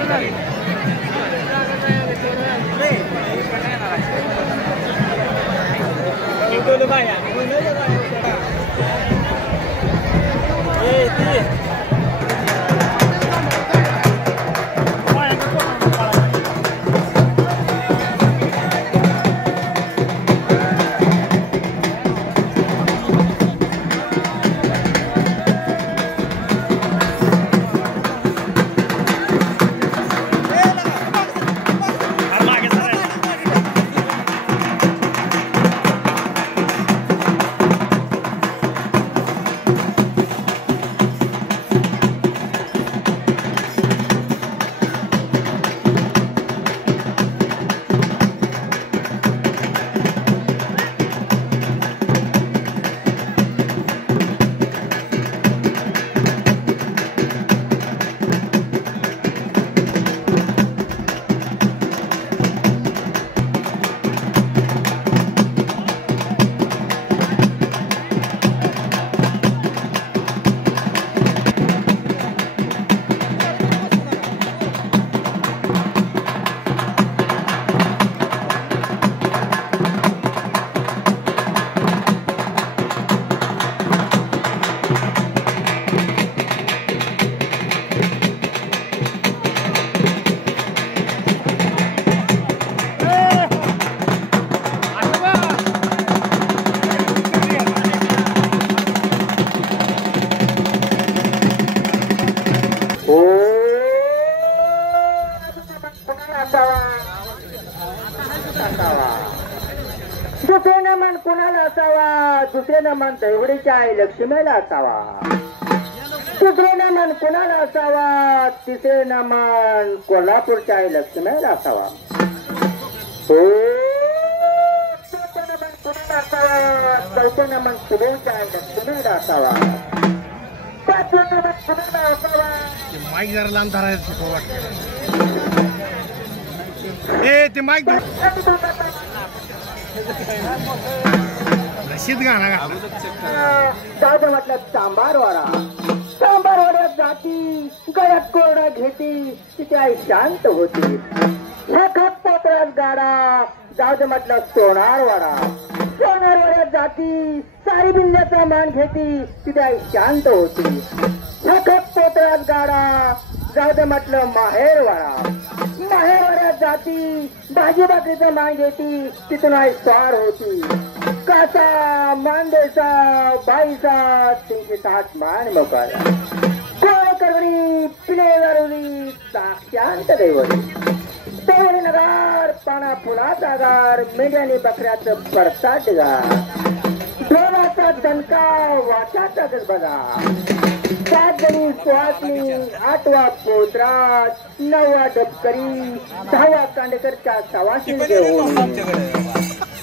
काय दुसरे मन कुणाला असावा, दुसरे मन दैवडीच्या आई लक्ष्मीला असावा. दुसरे मन कुणाला असावा, तिसरे मन कोल्हापूरच्या आई लक्ष्मीला असावा. हो कुणाला असावा, चौथे मन सुबोच्या आई लक्ष्मीला असावा. पाचवे मन कुणाला असावा. माईक जरा लांब धरायचं वाटतं. ए ते माईक रशीद गाणं जाऊ म्हटलं चांबारवाडा. चांबारवाड्यात जाती, गळ्यात कोरडा घेती, तिथे आई शांत होती. ह्या खत पात्रात गाडा. जाऊ दे म्हटलं सोनारवाडा. सोनारवाड्यात जाती, सारी बिल्ल्याचा मान घेती, तिथे आई शांत होती. ह्या खत पोत्रात गाडा. जाऊ दे म्हटलं माहेरवाडा. माहेरवाड्यात जाती, भाजी भाकरीचा मान घेती, तिथून आई स्वार होती. कासा मांदेचा बाईचा 360 मान मोकाळा. कोळ करवरी पिणे गारुली साक्षांत दैवडी. दैवडी नगार पाना फुलाचा गार, मेंढ्याने बकऱ्याचं परसाट गार. ढोलाचा दणका वाचाचा बघा. 7 जणी सुहासनी, 8वा पोत्रात, 9वा डबकरी, 10वा कांडेकरच्या सवाशील घेऊन.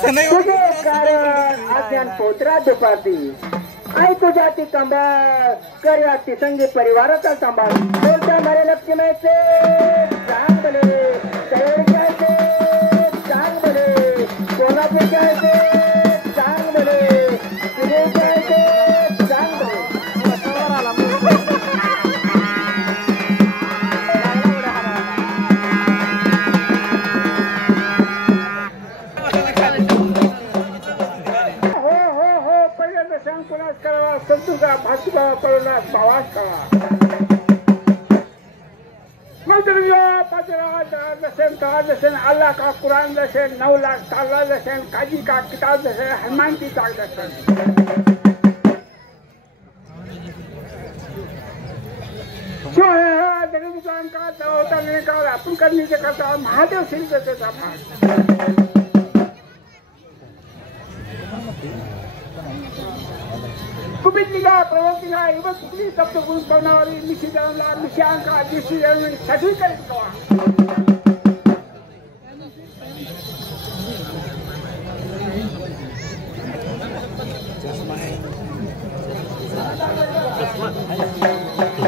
तुझे कारण अज्ञान पोत्रात दुपारती. आई तुझ्या ती कंबाळ, कर्या ती संगी परिवाराचा सांभाळ. बोलता मारे लक्ष्मीचे सांग बले, तयारीचे सांग बले, कोल्हापूरचे सांग बले, पुणेचे सांग बले. संतुका भाषा करुणा प्रवास करा. दर्शन अल्लाह का कुरान दर्शन, 9 लाख ताला दर्शन, काजी का किताब दर्शन, हनुमान की ताक दर्शन. होता निरंकार आपण करण्याचे करता महादेव श्री जटेचा कुपित निघा प्रवृत्ती निघा इव कुठली शब्द गुण पवनावरी मिशी जळमला मिशी अंका दिशी जळमली सगळी करीत कवा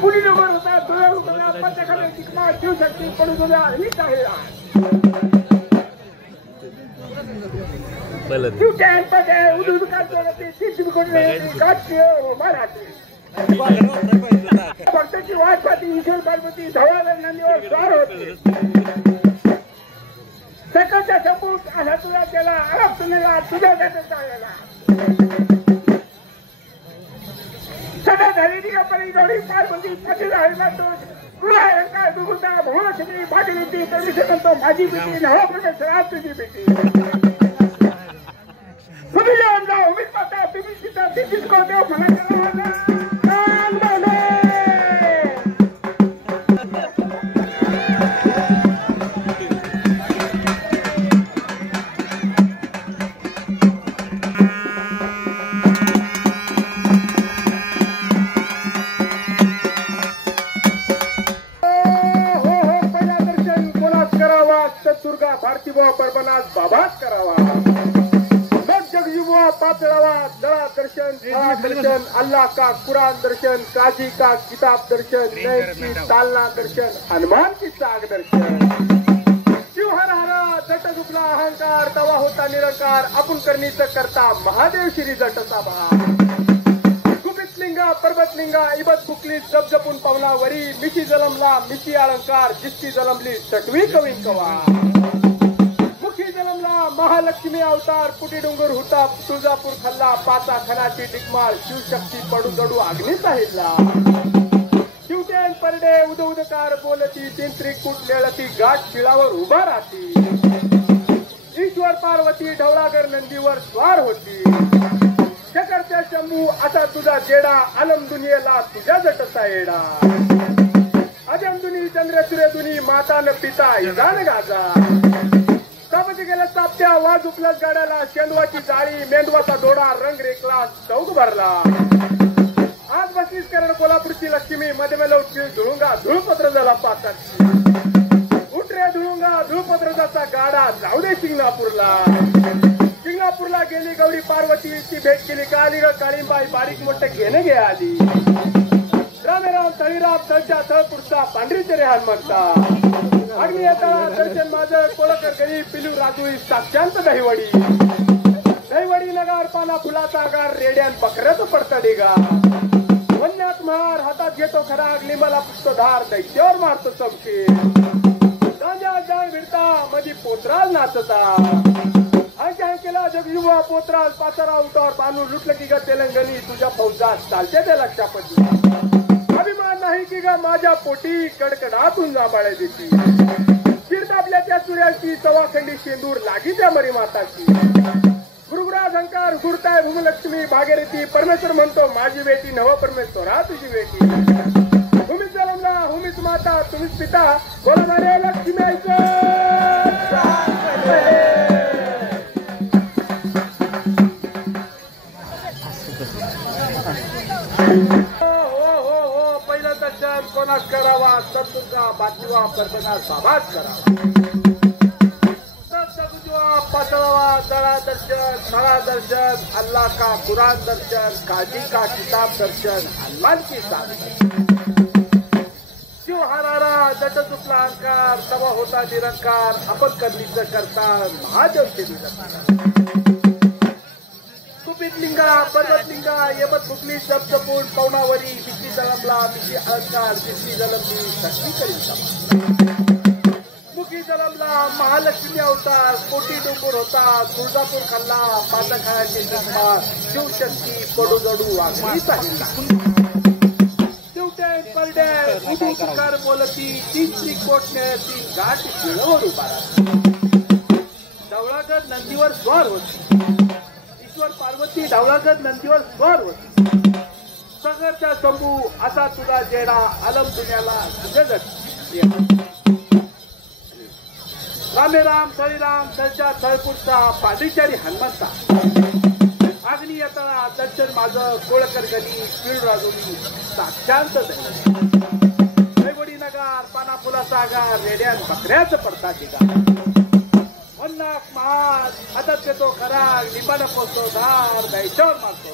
पुढील नंबर होता तुझ्या रुपयाला प्रत्येकाला शिकमा देऊ शकते पण तुझ्या हीच आहे भक्ताची वाट पाहती ईश्वर पार्वती धवाला नंदीवर स्वार होते सकाळच्या सपूट असा तुला केला अरब तुला तुझ्या जातात आलेला सदा झालेली का परिगौरी पार्वती पती राहिला तो काय दुर्गुता भुवनश्री भागीरथी तरी म्हणतो माझी बेटी नवा परमेश्वरा तुझी बेटी तुम्ही जेवण जा उमेद पाहता तुम्ही सीता तिथीच कोणत्या मला दुर्गा भारती बुवा परबनास बाबाच करावा मग जगयुवा पाचळावा दळा दर्शन दर्शन अल्लाह का कुरान दर्शन काजी का किताब दर्शन नई की तालना दर्शन हनुमान की चाग दर्शन शिव हर हर जट दुबला अहंकार तवा होता निरंकार आपण करणीचं करता महादेव श्री जटचा बा लिंगा पर्वतलिंगा इबत कुकली जपजपून पवनावरी मिशी जलमला मिशी अलंकार जिस्ती जलमली सटवी कवी कवा मुखी जलमला महालक्ष्मी अवतार पुटी डोंगर हुता तुळजापूर खल्ला पाचा खनाची डिगमाळ शिवशक्ती पडू दडू अग्नीचा हिल्ला शिवटेन परडे उद उदकार बोलती पिंत्री कुट लेळती गाठ शिळावर उभा राहती ईश्वर पार्वती ढवळागर नंदीवर स्वार होती शकरच्या शंभू असा तुझा जेडा अलम दुनियेला तुझ्या जटचा येडा अजम दुनी चंद्र सूर्य दुनी माता न पिता इजान गाजा सबज गेल्या चापत्या वाज उपलस गाड्याला शेंदवाची जाळी मेंदवाचा डोळा रंग रेखला चौक भरला आज बसलीस करण कोल्हापूरची लक्ष्मी मध्ये मेला उठली धुळुंगा धुळपत्र झाला पाकाची उठ रे धुळुंगा धुळपत्रचा गाडा जाऊ दे शिंगणापूरला सिंगापूरला गेली गौरी पार्वतीची भेट केली काली ग काळीबाई बारीक मोठे घेणे घे आली रामेराम तळीराम तळच्या तळ पुढचा पांढरीचे रेहान म्हणता अग्नी येता दर्शन माझं कोळकर गरी पिलू राजूई साक्षांत दहीवडी नगार पाना फुलाचा गार रेड्यान बकऱ्याचं पडतं डिगा वन्यात महार हातात घेतो खराग लिंबाला पुष्पधार दैत्यावर मारतो चमके गांजा जाण भिडता मधी पोतराल नाचता केला जगयुवा पोतराल पाचारा उठावर बांधून लुटलं की ग तेलंगणी तुझ्या फौजात चालते ते लक्षापती अभिमान नाही की ग माझ्या पोटी कडकडातून जांभाळे देती शिरतापल्या त्या सूर्याची सवाखंडी शेंदूर लागी त्या मरी माताची गुरुगुरा झंकार गुरताय भूमलक्ष्मी भागीरथी परमेश्वर म्हणतो माझी बेटी नव परमेश्वरा तुझी बेटी भूमीच जलमला भूमीच माता तुम्हीच पिता बोला म्हणे लक्ष्मी हो पहिलं दर्शन कोणास करावा सत्तुका बातमीवा परबनास बाबाच करावा सत्तुवा पातळावा दळा दर्शन खळा दर्शन अल्लाह का कुरान दर्शन काजी का किताब दर्शन हनुमान की साथ शिव हरारा जट चुकला अंकार तवा होता निरंकार आपण कधीच करता महादेव श्री लिंगा पर्वतलिंगा यमत फुकली जपजपून पवनावरी मिशी जलमला मिशी अलंकार जिस्ती जलमली सटवी करी मुखी जलमला महालक्ष्मी अवतार कोटी डोंगर होता तुळजापूर खल्ला पाचा खायाची जगमा शिवशक्ती पडू जडू अग्नीचा हिल्ला शिवटे परडे उदू तुकार बोलती तिसरी कोटने ती गाठ शिळवर उभा ढवळागड नंदीवर स्वार होती पार्वती ढवळागड नंदीवर स्वार होती सगळच्या शंभू असा तुझा जेडा अलम दुनियाला तुझे जट रामेराम सळीराम सळच्या सळपुरचा पांढरीचारी हनुमंता अग्नी येताना दर्शन माझं कोळकर गणी पिळ राजोनी साक्षांत वैवडी नगार पाना फुलाचा आगार रेड्यान बकऱ्याच पडता ठिकाण वन्नाक महाल हातात येतो खराग लिंबानं पोचतो धार गायच्यावर मारतो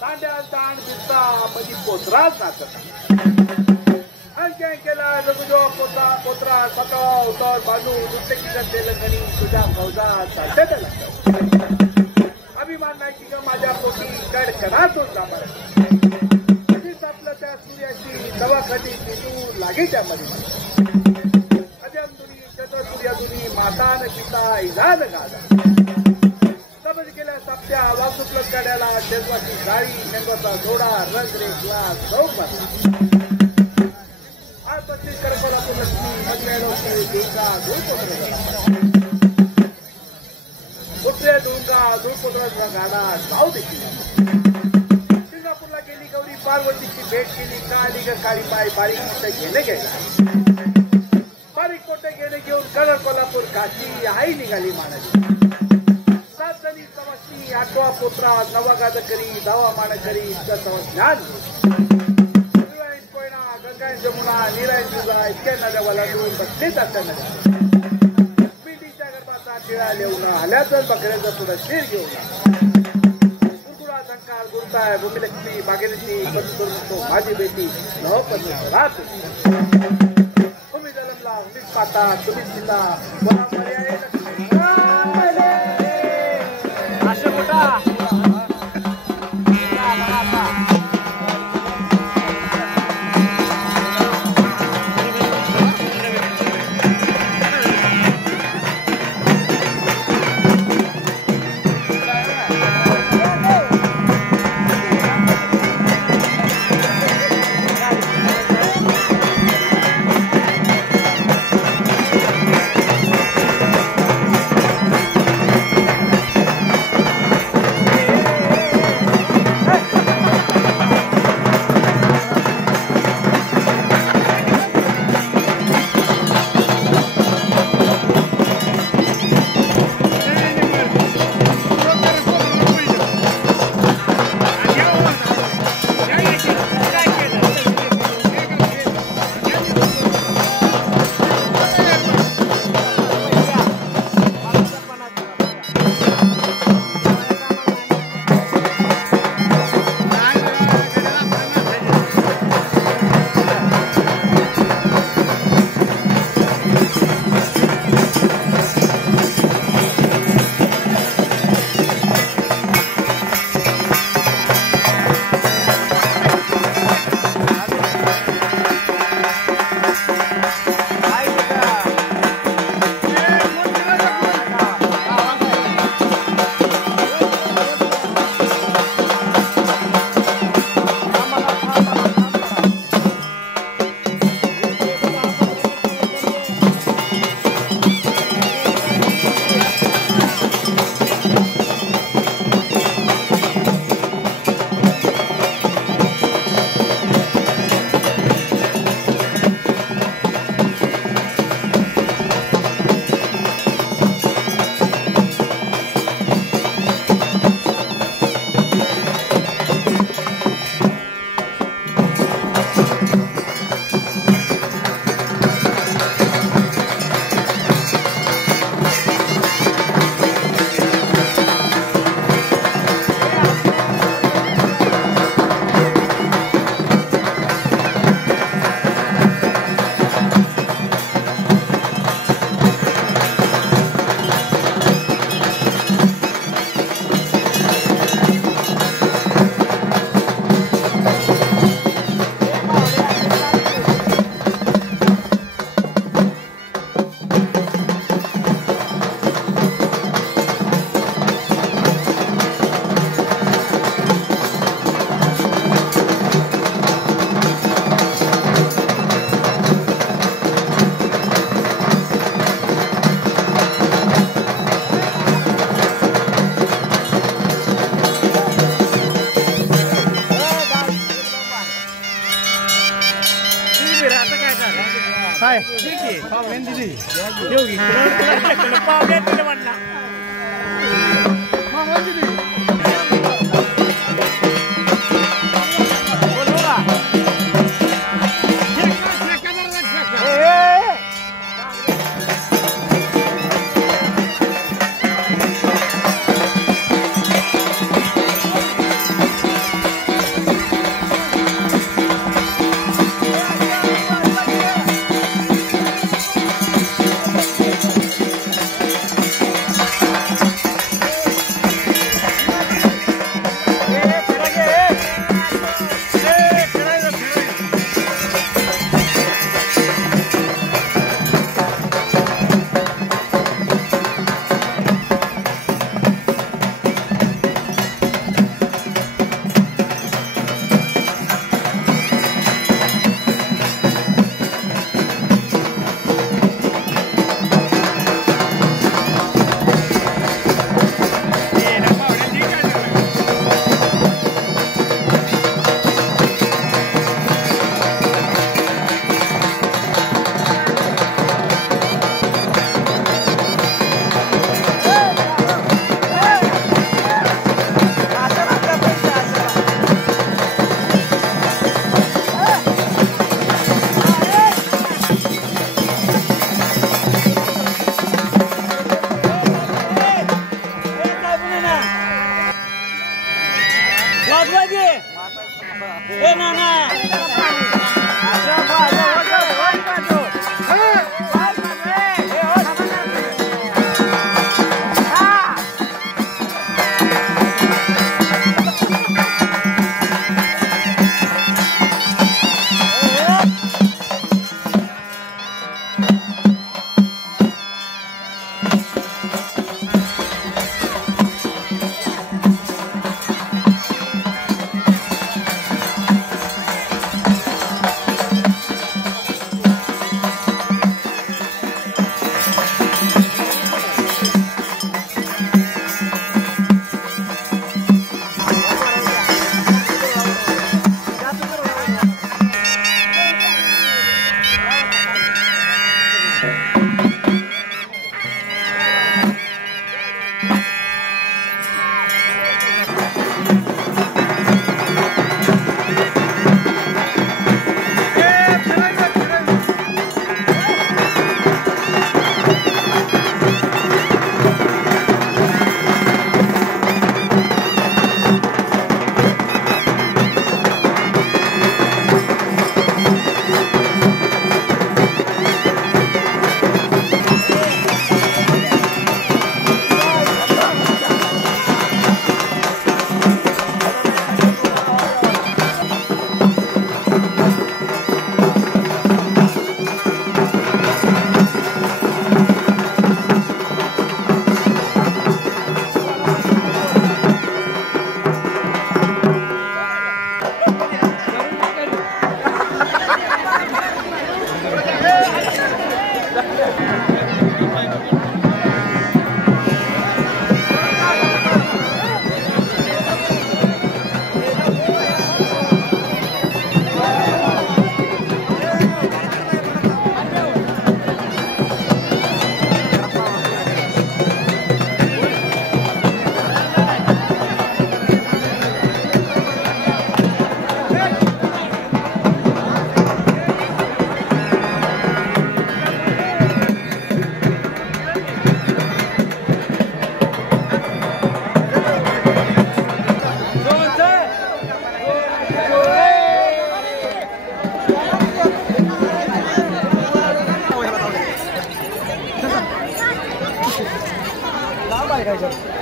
तांड्या ताण दिसता मधी पोत्राच नाचत अंक्या केला जगुजो पोता पोत्रा सकाळ उतर बाजू दुसरी करते गणी तुझ्या फौजा चालते अभिमान नाही की ग माझ्या पोटी कडकडातून जाणार आपलं त्या सूर्याची दवाखानी तू लागे त्यामध्ये अजंदुरी चतुर्यादुरी मातान पिता इजान गाजा समज गेल्या सप्त्या वासुकलक गाड्याला शेजवाची गाडी नेंगोचा घोडा रंग रेखला चौक बसला आज पत्नी करकोलातून लक्ष्मी अग्नेरोची देगा कुठे दुर्गा दुर्पुत्राचा गाडा जाऊ देखील सिंगापूरला गेली गौरी पार्वतीची भेट केली का आली ग काळी पाय बारीक कोटे घेणे गेला बारीक कोटे घेणे घेऊन कलर कोल्हापूर काशी आई निघाली मानाची 7 जणी समस्ती 8वा पुत्रा 9वा गादकरी 10वा मानकरी इतकं ज्ञान कोयना गंगा जमुना नीरायण तुझा इतक्या नद्या वलांडून बसलेच असताना टिळा लेऊन आल्याच बकऱ्याचं थोडं शिर घेऊन गुरुकुळा संकार गुरुताय भूमिलक्ष्मी भागीरथी बंधू माझी बेटी नवपती रात तुम्ही जन्मला तुम्हीच माता तुम्हीच पिता मला पर्याय असं मोठा काय ठीक आहे पाहुण्याने दिली देऊ की पाहुण्याने दिलं म्हणला मामाने दिली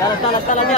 चला चला चला